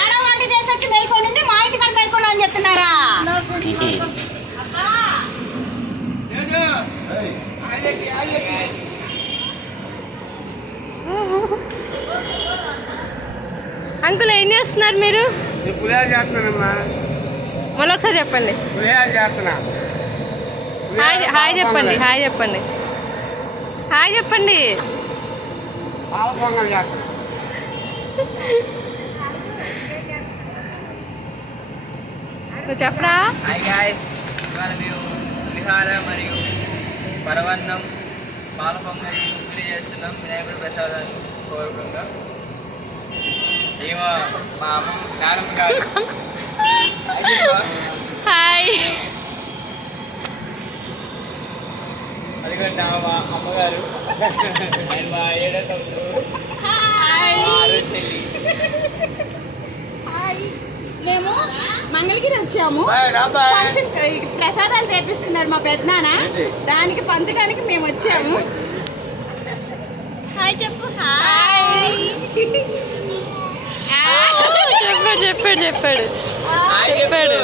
ఏడో వంట చేసి వచ్చి మేల్కొని మా ఇంటి కాడ మేల్కొని అని చెప్తున్నారా. అంకుల్ ఏం చేస్తున్నారు మీరు? మళ్ళీ ఒకసారి చెప్పండి. హాయ్ హాయ్ చెప్పండి హాయ్ చెప్పండి. హాయ్ చెప్పండి. పాల పొంగల్ నువ్వు చెప్పరా? హాయ్ గాయస్ ఇవాళ మేము పులిహార మరియు పరవన్నం పాల పొంగలి చేస్తున్నాం. వినాయకుడి ప్రసాదాన్ని కోరుకుందాం. ఏమో మా అమ్మ నాన్నమ్మ గారు హాయ్ అదిగోండి మా అమ్మగారు. ఆయన మా ఏడో తమ్ముడు. మా ఆరో చెల్లి. హాయ్. మేము మంగళగిరి వచ్చాము. ఫంక్షన్ ప్రసాదాలు చేపిస్తున్నారు మా పెద్దనాన్న. దానికి పంచడానికి మేము వచ్చాము. హాయ్ చెప్పు హాయ్. చెప్పాడు చెప్పాడు చెప్పాడు చెప్పాడు.